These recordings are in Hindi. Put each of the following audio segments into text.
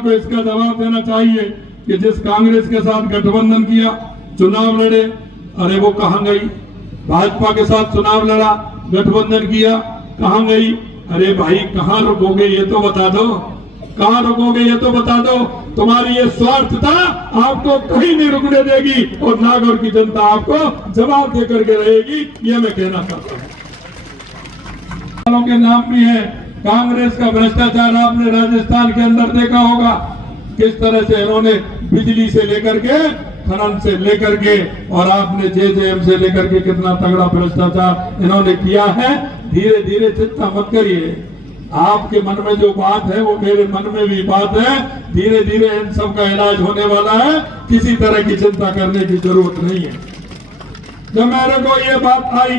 को इसका जवाब देना चाहिए कि जिस कांग्रेस के साथ गठबंधन किया, चुनाव लड़े, अरे वो कहां गई? भाजपा के साथ चुनाव लड़ा, गठबंधन किया, कहां गई? अरे भाई कहां रुकोगे ये तो बता दो, कहां रुकोगे ये तो बता दो। तुम्हारी ये स्वार्थता आपको कहीं नहीं रुकने देगी और नागौर की जनता आपको जवाब दे करके रहेगी, ये मैं कहना चाहता हूं। के नाम भी है कांग्रेस का भ्रष्टाचार। आपने राजस्थान के अंदर देखा होगा किस तरह से इन्होंने बिजली से लेकर के, खनन से लेकर के, और आपने जेजेएम से लेकर के कितना तगड़ा भ्रष्टाचार इन्होंने किया है। धीरे धीरे चिंता मत करिए, आपके मन में जो बात है वो मेरे मन में भी बात है। धीरे धीरे इन सब का इलाज होने वाला है, किसी तरह की चिंता करने की जरूरत नहीं है। जब मेरे को ये बात आई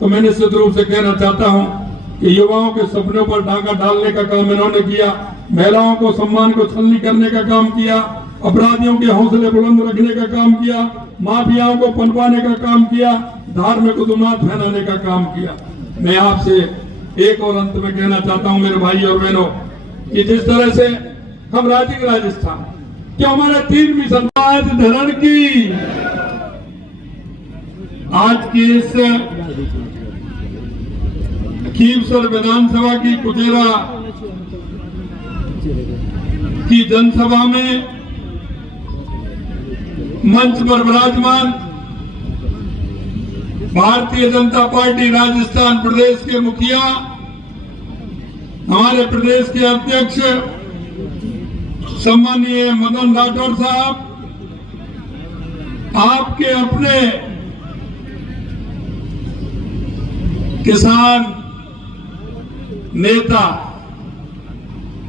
तो मैं निश्चित रूप से कहना चाहता हूं कि युवाओं के सपनों पर डाका डालने का काम इन्होंने किया, महिलाओं को सम्मान को छलनी करने का काम किया, अपराधियों के हौसले बुलंद रखने का काम किया, माफियाओं को पनपाने का काम किया, धार्मिक उन्माद फैलाने का काम किया। मैं आपसे एक और अंत में कहना चाहता हूं मेरे भाई और बहनों कि जिस तरह से हम राजस्थान क्या हमारे 3 मिशन आज धरण की, आज की इस खीवसर विधानसभा की कुचेरा की जनसभा में मंच पर विराजमान भारतीय जनता पार्टी राजस्थान प्रदेश के मुखिया, हमारे प्रदेश के अध्यक्ष सम्मानीय मदन राठौर साहब, आपके अपने किसान नेता,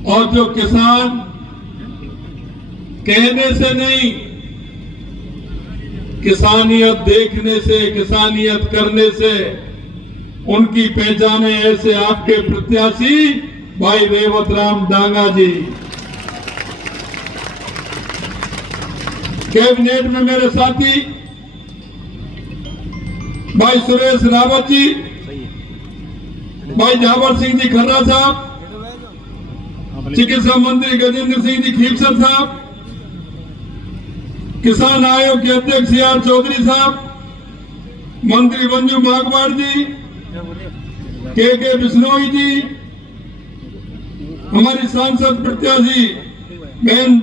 और जो किसान कहने से नहीं, किसानियत देखने से, किसानियत करने से उनकी पहचाने ऐसे आपके प्रत्याशी भाई रेवत राम डांगा जी, कैबिनेट में मेरे साथी भाई सुरेश रावत जी, भाई जावर सिंह जी खर्रा साहब, चिकित्सा मंत्री गजेंद्र सिंह जी खीवसर साहब, किसान आयोग के अध्यक्ष CR चौधरी साहब, मंत्री मंजू माघवाड़ जी, के बिश्नोई जी, हमारी सांसद प्रत्याशी बहन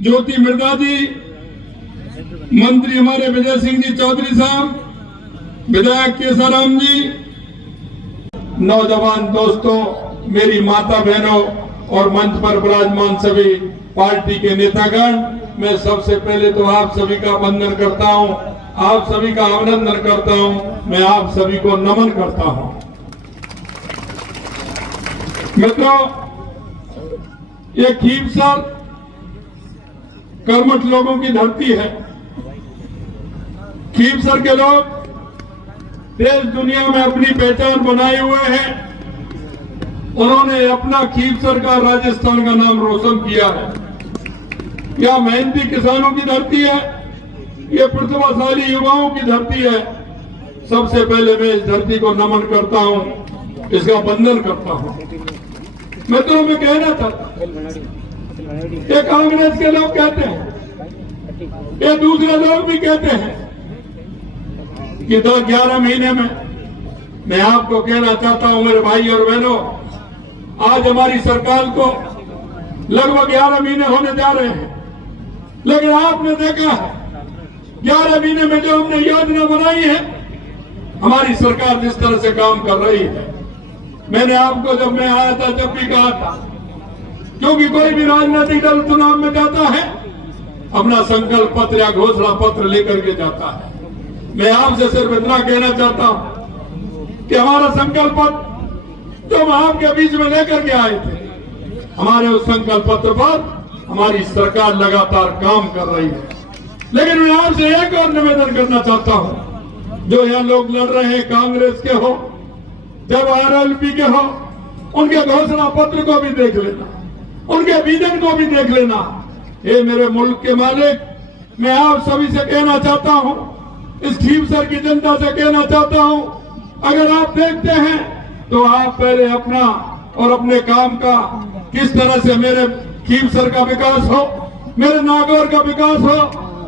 ज्योति मिर्दा जी, मंत्री हमारे विजय सिंह जी चौधरी साहब, विधायक केसाराम जी, नौजवान दोस्तों, मेरी माता बहनों और मंच पर विराजमान सभी पार्टी के नेतागण, मैं सबसे पहले तो आप सभी का वंदन करता हूं, आप सभी का अभिनंदन करता हूं, मैं आप सभी को नमन करता हूं। मित्रों, ये खीवसर कर्मठ लोगों की धरती है। खीवसर के लोग देश दुनिया में अपनी पहचान बनाए हुए हैं। उन्होंने अपना खीवसर का, राजस्थान का नाम रोशन किया है। यह मेहनती किसानों की धरती है, ये प्रतिभाशाली युवाओं की धरती है। सबसे पहले मैं इस धरती को नमन करता हूं, इसका वंदन करता हूं। मित्रों, मैं कहना चाहता हूं, ये कांग्रेस के लोग कहते हैं, ये दूसरे लोग भी कहते हैं कि 11 महीने में, मैं आपको कहना चाहता हूं मेरे भाई और बहनों, आज हमारी सरकार को लगभग 11 महीने होने जा रहे हैं, लेकिन आपने देखा है 11 महीने में जो हमने योजना बनाई है, हमारी सरकार जिस तरह से काम कर रही है, मैंने आपको जब मैं आया था जब भी कहा था, क्योंकि कोई भी राजनीतिक दल चुनाव में जाता है अपना संकल्प पत्र या घोषणा पत्र लेकर के जाता है। मैं आपसे सिर्फ इतना कहना चाहता हूं कि हमारा संकल्प पत्र जो हम आपके बीच में लेकर के आए थे, हमारे उस संकल्प पत्र पर हमारी सरकार लगातार काम कर रही है। लेकिन मैं आपसे एक और निवेदन करना चाहता हूं, जो यहाँ लोग लड़ रहे हैं, कांग्रेस के हो जब RLP के हो, उनके घोषणा पत्र को भी देख लेना, उनके विजन को भी देख लेना। ये मेरे मुल्क के मालिक, मैं आप सभी से कहना चाहता हूं, इस खीवसर की जनता से कहना चाहता हूं, अगर आप देखते हैं तो आप पहले अपना और अपने काम का किस तरह से मेरे खीवसर का विकास हो, मेरे नागौर का विकास हो,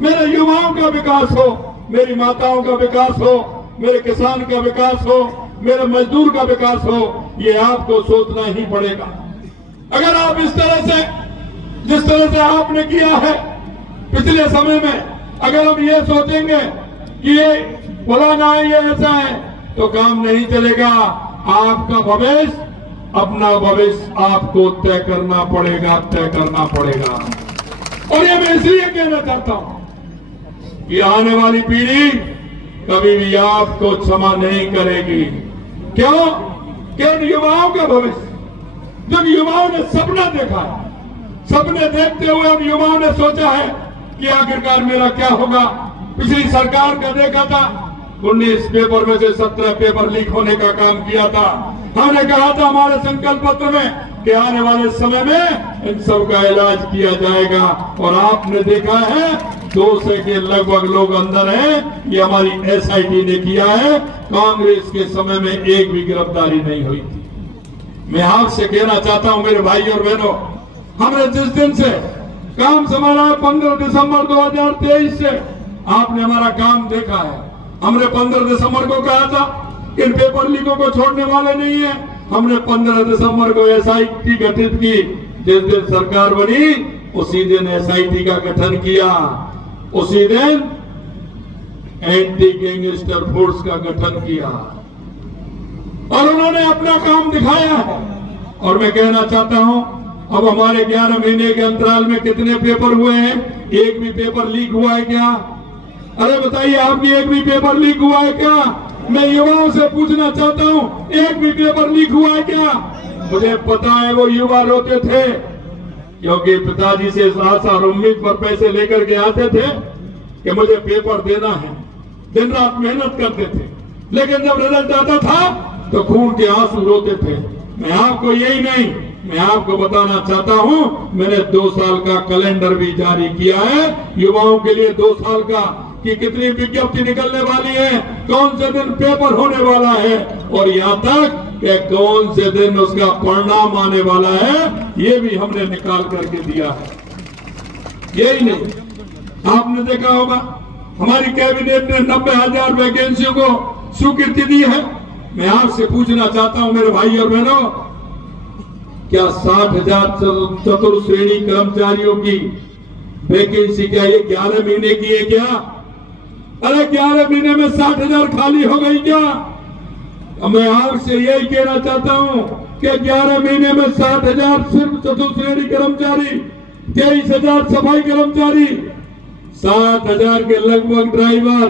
मेरे युवाओं का विकास हो, मेरी माताओं का विकास हो, मेरे किसान का विकास हो, मेरे मजदूर का विकास हो, ये आपको सोचना ही पड़ेगा। अगर आप इस तरह से, जिस तरह से आपने किया है पिछले समय में, अगर हम ये सोचेंगे कि ये फलाना है, ये ऐसा है, तो काम नहीं चलेगा। आपका भविष्य, अपना भविष्य आपको तय करना पड़ेगा, तय करना पड़ेगा। और ये मैं इसलिए कहना चाहता हूं कि आने वाली पीढ़ी कभी भी आपको क्षमा नहीं करेगी। क्यों? क्यों? युवाओं का भविष्य, जब युवाओं ने सपना देखा है, सपने देखते हुए अब युवाओं ने सोचा है कि आखिरकार मेरा क्या होगा। पिछली सरकार का देखा था, 19 पेपर में से 17 पेपर लीक होने का काम किया था। हमने कहा था हमारे संकल्प पत्र में कि आने वाले समय में इन सब का इलाज किया जाएगा, और आपने देखा है 200 के लगभग लोग अंदर हैं। ये हमारी SIT ने किया है। कांग्रेस के समय में एक भी गिरफ्तारी नहीं हुई थी। मैं आपसे कहना चाहता हूं मेरे भाई और बहनों, हमने जिस दिन से काम संभाला है 15 दिसंबर 2023 से आपने हमारा काम देखा है। हमने 15 दिसंबर को कहा था कि इन पेपर लीकों को छोड़ने वाले नहीं है। हमने 15 दिसंबर को SIT गठित की। जिस दिन सरकार बनी उसी दिन SIT का गठन किया, उसी दिन एंटी गैंगस्टर फोर्स का गठन किया, और उन्होंने अपना काम दिखाया है। और मैं कहना चाहता हूं, अब हमारे 11 महीने के अंतराल में कितने पेपर हुए हैं? एक भी पेपर लीक हुआ है क्या? अरे बताइए, आपकी एक भी पेपर लीक हुआ है क्या? मैं युवाओं से पूछना चाहता हूं, एक भी पेपर लीक हुआ है क्या? मुझे पता है वो युवा रोते थे, क्योंकि पिताजी से आशा और उम्मीद पर पैसे लेकर के आते थे कि मुझे पेपर देना है। दिन रात मेहनत करते थे, लेकिन जब रिजल्ट आता था तो खून के आंसू रोते थे। मैं आपको यही नहीं, मैं आपको बताना चाहता हूं, मैंने 2 साल का कैलेंडर भी जारी किया है युवाओं के लिए। 2 साल का कि कितनी विज्ञप्ति निकलने वाली है, कौन से दिन पेपर होने वाला है, और यहाँ तक कि कौन से दिन उसका परिणाम आने वाला है, ये भी हमने निकाल करके दिया है। यही नहीं, आपने देखा होगा हमारी कैबिनेट ने 90,000 वैकेंसियों को स्वीकृति दी है। मैं आपसे पूछना चाहता हूं मेरे भाई और बहनों, क्या 60,000 चतुर्थ श्रेणी कर्मचारियों की वैकेंसी क्या ये 11 महीने की है क्या? अरे 11 महीने में 60,000 खाली हो गई क्या? मैं आपसे यही कहना चाहता हूं कि 11 महीने में 60,000 सिर्फ चतुर्थ श्रेणी कर्मचारी, 23,000 सफाई कर्मचारी, 7,000 के लगभग ड्राइवर,